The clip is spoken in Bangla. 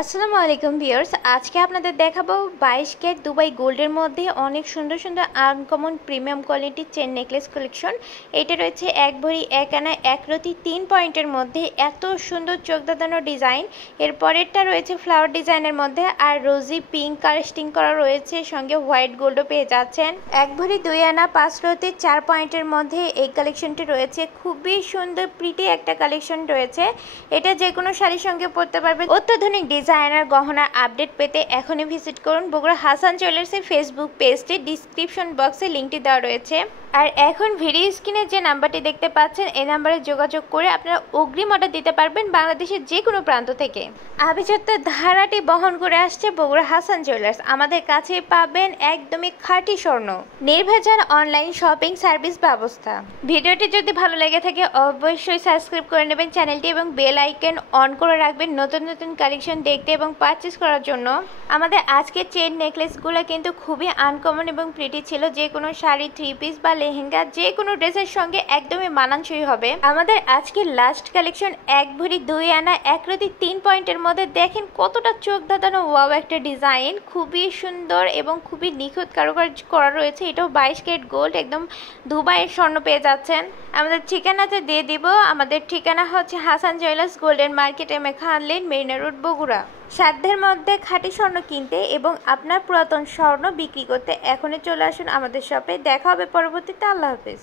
আসসালামু আলাইকুম ভিউয়ার্স, আজকে আপনাদের দেখাবো 22 ক্যারেট দুবাই গোল্ডের মধ্যে অনেক সুন্দর সুন্দর আনকমন প্রিমিয়াম কোয়ালিটির চেন নেকলেস কালেকশন। এটা রয়েছে এক ভরি এক আনা এক রতি 3 পয়েন্টের মধ্যে, এত সুন্দর চোখ ধাঁধানো ডিজাইন। এর পরেরটা রয়েছে ফ্লাওয়ার ডিজাইনের মধ্যে আর রোজি পিঙ্ক কাস্টিং করা রয়েছে, সঙ্গে হোয়াইট গোল্ডও পেয়ে যাচ্ছেন। এক ভরি 2 আনা 5 রতি 4 পয়েন্টের মধ্যে এই কালেকশনটি রয়েছে। খুবই সুন্দর প্রিটি একটা কালেকশন রয়েছে। এটা যে কোনো শাড়ির সঙ্গে পরতে পারবে। অত্যাধুনিক ডিজাইনার গহনার আপডেট পেতে এখনই ভিজিট করুন বগুড়া হাসান জুয়েলার্সের ফেসবুক পেজটি, ডিসক্রিপশন বক্সে লিঙ্কটি দেওয়া রয়েছে। আর এখন ভিডিও স্ক্রিনে যে নাম্বারটি দেখতে পাচ্ছেন এই নাম্বারে যোগাযোগ করে আপনারা অগ্রিম অর্ডার দিতে পারবেন বাংলাদেশের যে কোনো প্রান্ত থেকে। আভিজাত্যের ধারাটি বহন করে আসছে বগুড়া হাসান জুয়েলার্স। আমাদের কাছে পাবেন একদমই খাঁটি স্বর্ণ, নির্ভেজাল অনলাইন শপিং সার্ভিস ব্যবস্থা। ভিডিওটি যদি ভালো লেগে থাকে অবশ্যই সাবস্ক্রাইব করে নেবেন চ্যানেলটি এবং বেল আইকন অন করে রাখবেন নতুন নতুন কালেকশন দেখতে এবং পারচেস করার জন্য। আমাদের আজকের চেন নেকলেসগুলো কিন্তু খুবই আনকমন এবং প্রিটি ছিল। যে কোনো শাড়ি, 3 পিস বা লেহেঙ্গা, যে কোনো ড্রেসের সঙ্গে একদমই মানানসই হবে। আমাদের আজকের লাস্ট কালেকশন এক ভরি 2 আনা এক রতি 3 পয়েন্টের মধ্যে। দেখেন কতটা চোখ ধাঁধানো ওয়াও একটা ডিজাইন, খুবই সুন্দর এবং খুবই নিখুঁত কারুকাজ করা রয়েছে। এটাও 22 ক্যারেট গোল্ড, একদম দুবাইয়ের স্বর্ণ পেয়ে যাচ্ছেন। আমাদের ঠিকানাতে দিয়ে দিব। আমাদের ঠিকানা হচ্ছে Hasan jewellers, golden market, Megha lane, Marina road, Bogura. সাধ্যের মধ্যে খাঁটি স্বর্ণ কিনতে এবং আপনার পুরাতন স্বর্ণ বিক্রি করতে এখনই চলে আসুন আমাদের শপে। দেখা হবে পরবর্তীতে। আল্লাহ হাফেজ।